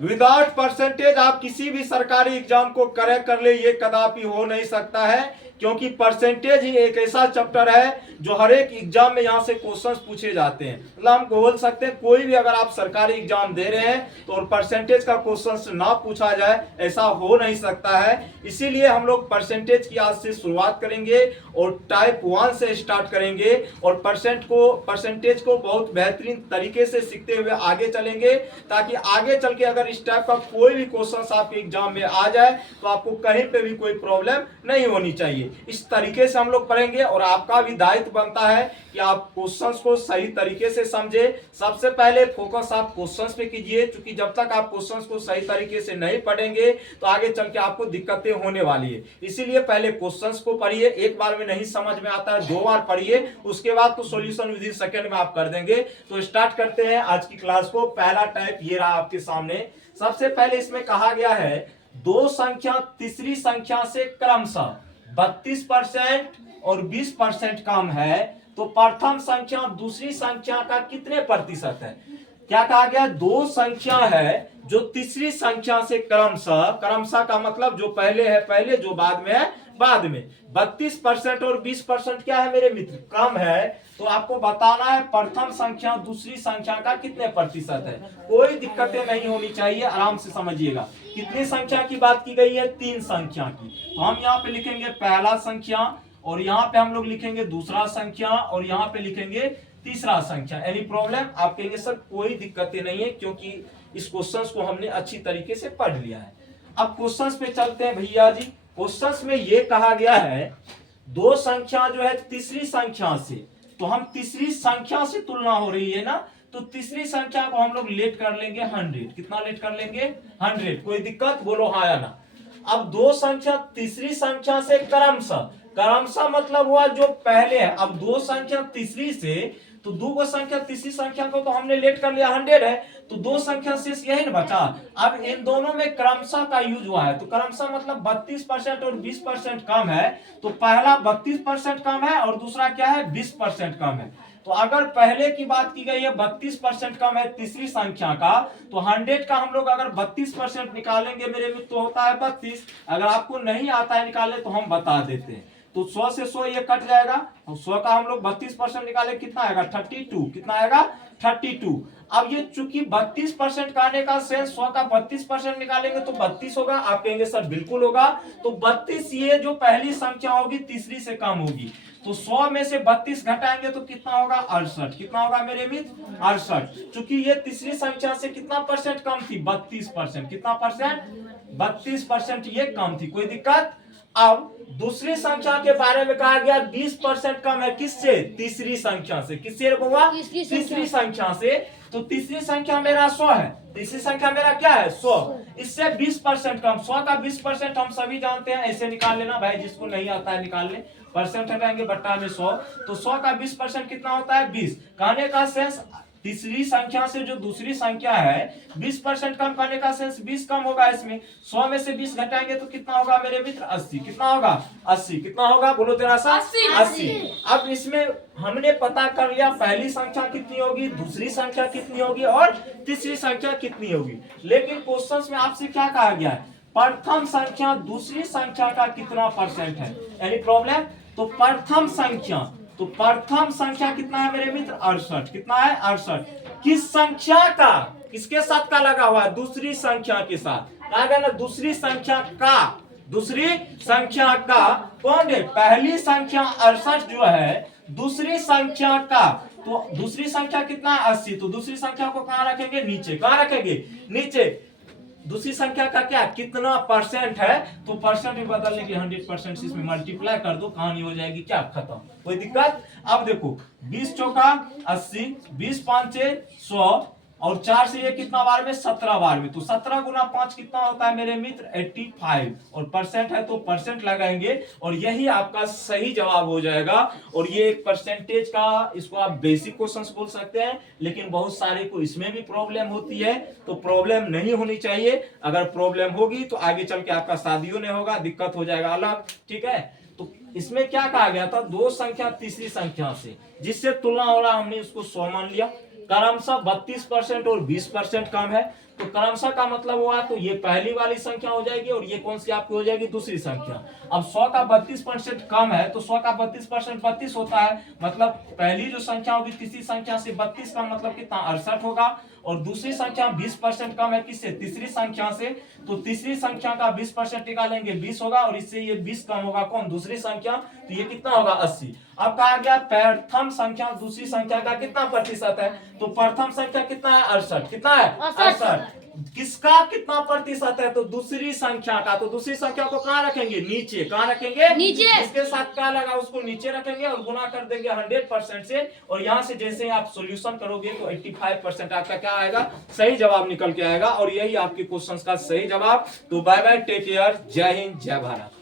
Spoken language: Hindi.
विदाउट परसेंटेज आप किसी भी सरकारी एग्जाम को क्रैक कर ले, ये कदापि हो नहीं सकता है, क्योंकि परसेंटेज ही एक ऐसा चैप्टर है जो हर एक एग्जाम में यहाँ से क्वेश्चंस पूछे जाते हैं। मतलब हम बोल सकते हैं कोई भी अगर आप सरकारी एग्जाम दे रहे हैं तो परसेंटेज का क्वेश्चंस ना पूछा जाए, ऐसा हो नहीं सकता है। इसीलिए हम लोग परसेंटेज की आज से शुरुआत करेंगे और टाइप 1 से स्टार्ट करेंगे और परसेंटेज को बहुत बेहतरीन तरीके से सीखते हुए आगे चलेंगे, ताकि आगे चल के अगर इस टाइप का कोई भी क्वेश्चन आपके एग्जाम में आ जाए तो आपको कहीं पे भी कोई प्रॉब्लम नहीं होनी चाहिए। इस तरीके से हम लोग पढ़ेंगे और आपका भी दायित्व बनता है कि आप क्वेश्चंस को सही तरीके से समझे। सबसे पहले फोकस आप क्वेश्चंस पे कीजिए, क्योंकि जब तक आप क्वेश्चंस को सही तरीके से नहीं पढ़ेंगे तो आगे चल के आपको दिक्कतें होने वाली है। इसीलिए पहले क्वेश्चंस को पढ़िए, एक बार में नहीं समझ में आता है 2 बार पढ़िए, उसके बाद तो सॉल्यूशन विद इन सेकंड में आप कर देंगे। तो स्टार्ट करते हैं आज की क्लास को। पहला टाइप ये रहा आपके सामने। सबसे पहले इसमें कहा गया है दो संख्या तीसरी संख्या से क्रमशः 32% और 20% कम है तो प्रथम संख्या दूसरी संख्या का कितने प्रतिशत है। क्या कहा गया, दो संख्या है जो तीसरी संख्या से क्रमशः का मतलब जो पहले है पहले, जो बाद में है बाद में, 32% और 20% क्या है मेरे मित्र, कम है। तो आपको बताना है प्रथम संख्या दूसरी संख्या का कितने प्रतिशत है। कोई दिक्कतें नहीं होनी चाहिए, आराम से समझिएगा। कितनी संख्या की बात की गई है, 3 संख्या की। तो हम यहाँ पे लिखेंगे पहला संख्या और यहाँ पे हम लोग लिखेंगे दूसरा संख्या और यहाँ पे लिखेंगे तीसरा संख्या। Any problem? आप कहेंगे सर कोई दिक्कतें नहीं है, क्योंकि इस क्वेश्चंस को हमने अच्छी तरीके से पढ़ लिया है। अब क्वेश्चंस पे चलते हैं भैया जी। क्वेश्चंस में ये कहा गया है दो संख्या जो है तीसरी संख्या से, तो हम तीसरी संख्या से तुलना हो रही है ना, तो तीसरी संख्या को हम लोग लेट कर लेंगे 100। कितना लेट कर लेंगे, 100। कोई दिक्कत, बोलो हाँ या ना। अब दो संख्या तीसरी संख्या से क्रमशः मतलब हुआ जो पहले है। अब दो संख्या तीसरी से, तो दो को संख्या तीसरी संख्या को तो हमने लेट कर लिया 100 है, तो दो संख्या से यही ना बचा। अब इन दोनों में क्रमशः का यूज हुआ है, तो क्रमशः मतलब 32% और 20% कम है, तो पहला 32% कम है और दूसरा क्या है 20% कम है। तो अगर पहले की बात की गई है 32% कम है तीसरी संख्या का, तो 100 का हम लोग अगर 32% निकालेंगे मेरे मित्र तो होता है 32। अगर आपको नहीं आता है निकालने तो हम बता देते हैं। तो 100 से 100 ये कट जाएगा, और 100 का हम लोग 32% निकाले कितना आएगा 32। कितना आएगा 32। अब ये चूंकि 32% का आने का सेंस 100 का 32% निकालेंगे तो 32 होगा। आप कहेंगे सर बिल्कुल होगा। तो 32 ये जो पहली संख्या होगी तीसरी से कम होगी, तो 100 में से 32 घटाएंगे तो कितना होगा 68। कितना होगा मेरे मित्र 68। चूंकि ये तीसरी संख्या से कितना परसेंट कम थी 32%। कितना परसेंट 32% ये कम थी। कोई दिक्कत। अब दूसरी संख्या के बारे में कहा गया 20% कम है, किससे, तीसरी संख्या से। किससे होगा, तीसरी संख्या से। तो तीसरी संख्या मेरा 100 है, तीसरी संख्या मेरा क्या है 100, इससे 20% कम। 100 का 20% हम सभी जानते हैं, ऐसे निकाल लेना भाई, जिसको नहीं आता है निकाल ले। परसेंट हटाएंगे बट्टा में 100, तो 100 का 20% कितना होता है 20। कहने का सेंस तीसरी संख्या से जो दूसरी संख्या है 20% कम करने का सेंस 20 कम होगा इसमें। 100 में से 20 घटाएंगे तो कितना होगा मेरे मित्र 80। कितना होगा 80। कितना होगा बोलो तेरा सा 80। अब इसमें हमने पता कर लिया पहली संख्या कितनी होगी, दूसरी संख्या कितनी होगी और तीसरी संख्या कितनी होगी। लेकिन क्वेश्चन में आपसे क्या कहा गया है, प्रथम संख्या दूसरी संख्या का कितना परसेंट है। Any problem. तो प्रथम संख्या कितना है मेरे मित्र 68। कितना है 68। किस संख्या का, किसके साथ का लगा हुआ है, दूसरी संख्या के साथ। आ गया ना, दूसरी संख्या का, दूसरी संख्या का कौन है, पहली संख्या 68 जो है, दूसरी संख्या का, तो दूसरी संख्या कितना है 80। तो दूसरी संख्या को कहां रखेंगे, नीचे। कहां रखेंगे, नीचे। दूसरी संख्या का क्या कितना परसेंट है, तो परसेंट में बदलने के 100% इसमें मल्टीप्लाई कर दो, कहानी हो जाएगी क्या खत्म। कोई दिक्कत। अब देखो 20 चौका 80, 20 पांचे 100 और 4 से ये कितना बार में 17 बार में, तो 17 गुना 5 कितना होता है मेरे मित्र 85। और परसेंट है तो परसेंट लगाएंगे और यही आपका सही जवाब हो जाएगा। और ये एक परसेंटेज का, इसको आप बेसिक क्वेश्चंस बोल सकते हैं, लेकिन बहुत सारे को इसमें भी प्रॉब्लम होती है, तो प्रॉब्लम नहीं होनी चाहिए। अगर प्रॉब्लम होगी तो आगे चल के आपका शादियों नहीं होगा, दिक्कत हो जाएगा अलग। ठीक है। तो इसमें क्या कहा गया था, दो संख्या तीसरी संख्या से जिससे तुलना हो रहा, हमने उसको 100 मान लिया। क्रमशः 32% और 20% कम है, तो क्रमशः का मतलब हुआ, तो ये पहली वाली संख्या हो जाएगी और ये कौन सी आपकी हो जाएगी, दूसरी संख्या। अब 100 का 32% कम है, तो 100 का 32% 32 होता है, मतलब पहली जो संख्या होगी तीसरी संख्या से 32 का मतलब कितना, 68 होगा। और दूसरी संख्या 20% कम है किससे, तीसरी संख्या से, तो तीसरी संख्या का 20% निकालेंगे 20 होगा, और इससे ये 20 कम होगा कौन, दूसरी संख्या, तो ये कितना होगा 80। अब कहा गया प्रथम संख्या दूसरी संख्या का कितना प्रतिशत है, तो प्रथम संख्या कितना है, 68, कितना है 68। किसका कितना प्रतिशत है, तो दूसरी संख्या का। तो दूसरी संख्या को कहां रखेंगे, नीचे, कहां रखेंगे, नीचे। इसके साथ क्या लगा उसको नीचे रखेंगे और गुना कर देंगे 100% से, और यहां से जैसे आप सॉल्यूशन करोगे तो 85% आपका क्या आएगा, सही जवाब निकल के आएगा, और यही आपके क्वेश्चंस का सही जवाब। तो बाय बाय, टेक केयर, जय हिंद, जय भारत।